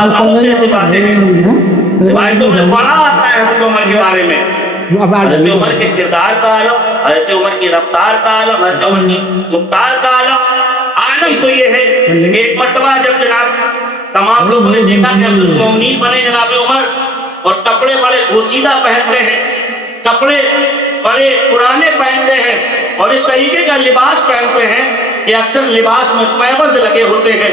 अच्छे से बातें हैं भाई, तुम्हें बड़ा आता है हजरत उमर के बारे में। हजरत उमर के किरदार का आलम, हजरत उमर की रफ्तार का आलम, हजरत उमर की मुख्तार का आलम। आलम तो ये है, एक मर्तबा जब जनाब तमाम लोगों ने देखा कि अमीरुल मोमिनीन बने जनाब उमर, और कपड़े बड़े घोसीदा पहनते हैं, कपड़े बड़े पुराने पहनते हैं, और इस तरीके का लिबास पहनते हैं कि अक्सर लिबास में पैबंद लगे होते हैं।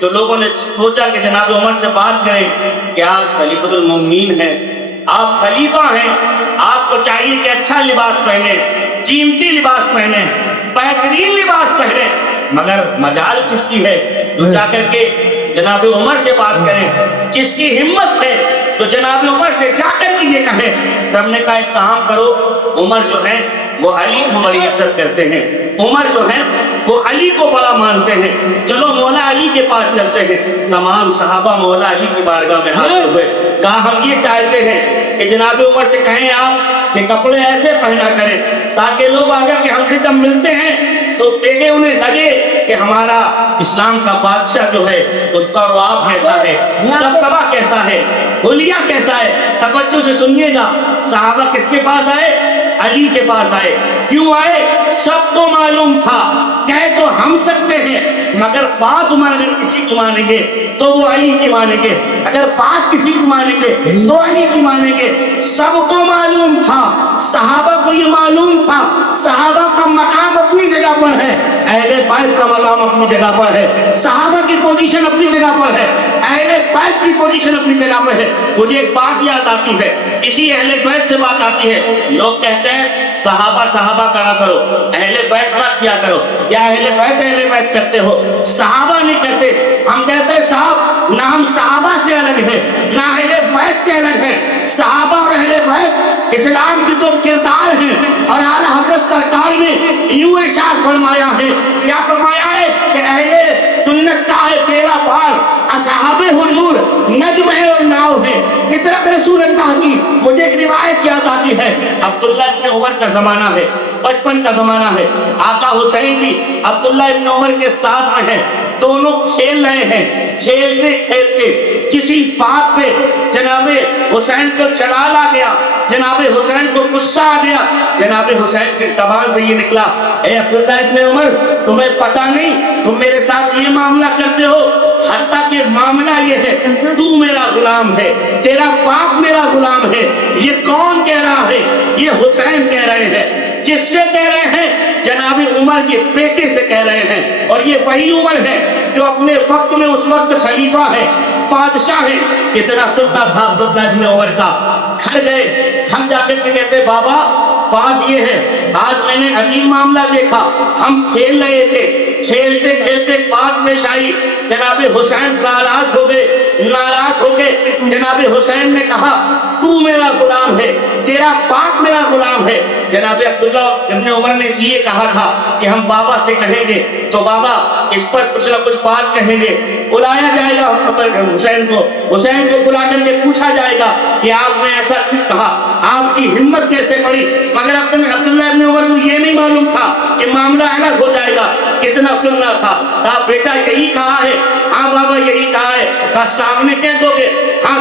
तो लोगों ने सोचा कि जनाब उमर से बात करें कि आप खलीफतुल मोमिनीन हैं, आप खलीफा हैं, आपको चाहिए कि अच्छा लिबास पहने, कीमती लिबास पहने, बेहतरीन लिबास पहने, मगर मजाल किसकी है जो जाकर के जनाब उमर से बात करें? किसकी हिम्मत है तो जनाब उमर से जाकर के ये कहे? सबने कहा एक काम करो, उमर जो है वो अली को बड़ी इज्जत करते हैं, उमर जो है वो अली को बड़ा मानते हैं, चलो मौला अली के पास चलते हैं। तमाम सहाबा मौला अली की बारगाह में हाजिर हुए। कहा हम ये चाहते हैं कि जनाब उमर से कहें आप कि कपड़े ऐसे पहना करें ताकि लोग आकर के हमसे जब मिलते हैं तो देखे, उन्हें लगे कि हमारा इस्लाम का बादशाह जो है उसका रुआब कैसा है, दबदबा कैसा है, हुलिया कैसा है। तवज्जो से सुनिएगा, सहाबा किसके पास आए? अली के पास आए। क्यों आए? सबको मालूम था कहे तो हम सकते हैं, मगर बात उमर अगर किसी की मानेंगे तो वो अली की मानेंगे, अगर बात किसी की मानेंगे तो अली की मानेंगे। सबको मालूम था, सहाबा को ये मालूम था, सहाबा का मकाम अपनी जगह पर है, अहले बैत का मकाम अपनी जगह पर है, सहाबा की पोजीशन अपनी जगह पर है, अहले बैत की पोजीशन अपनी जगह पर है। मुझे एक बात याद आती है, इसी अहले बैत से बात आती है। लोग कहते हैं सहाबा सहाबा करा करो, अहले बैत मत किया करो, या अहले बैत करते हो, सहाबा नहीं करते। हम कहते हैं साहब ना हम सहाबा से अलग है ना अहले बैत से अलग है। सहाबा और अहले बैत इस्लाम की तो किरदार है, और आला हजरत सरकार ने यूं इरशाद फरमाया है, क्या फरमाया है कि अहले सुन्नत का है बेड़ा पार, असहाबे हुजूर नज्म है और नाव है। इतना रसूल अल्लाह की मुझे एक रिवायत याद आती है। अब्दुल्ला इब्न उमर का जमाना है, बचपन का जमाना है, आका हुसैन भी अब्दुल्ला इब्न उमर के साथ में है, दोनों खेल रहे हैं। खेलते खेलते किसी बात पे जनाबे हुसैन को चढ़ाला गया, जनाबे हुसैन को गुस्सा आ गया, जनाबे हुसैन की ज़बान से ये निकला, ए अब्दुल्ला इब्न उमर तुम्हें पता नहीं तुम मेरे साथ ये मामला करते हो, हत्ता के मामला ये है तू मेरा गुलाम है, तेरा बाप मेरा गुलाम है। ये कौन कह रहा है? ये हुसैन कह रहे हैं। किससे कह रहे हैं? जनाब उमर के बेटे से कह रहे हैं। और ये वही उमर है जो अपने वक्त में उस वक्त खलीफा है, बादशाह है। इतना सुनना था अब्दुल्ला इब्न उमर का। घर गए, हम जाकर के कहते बाबा बात ये है, आज मैंने अजीब मामला देखा, हम खेल रहे थे, खेलते खेलते बात में आई, जनाबे हुसैन नाराज हो गए, नाराज हो गए। जनाबे हुसैन ने कहा तू मेरा गुलाम है, तेरा बाप मेरा गुलाम है। जनाबे अब्दुल्ला इब्न उमर ने इसलिए कहा था कि हम बाबा से कहेंगे तो बाबा इस पर कुछ ना कुछ बात कहेंगे। बुलाया जाएगा हुसैन को बुला करके पूछा जाएगा कि आपने ऐसा क्यों कहा, आपकी हिम्मत कैसे पड़ी। मगर अब्दुल्ला इब्न उमर को ये नहीं मालूम था कि मामला अलग हो जाएगा। कितना सुनना था, बेटा यही कहा है, हाँ बाबा यही कहा है, कहा सामने कह दोगे, हाँ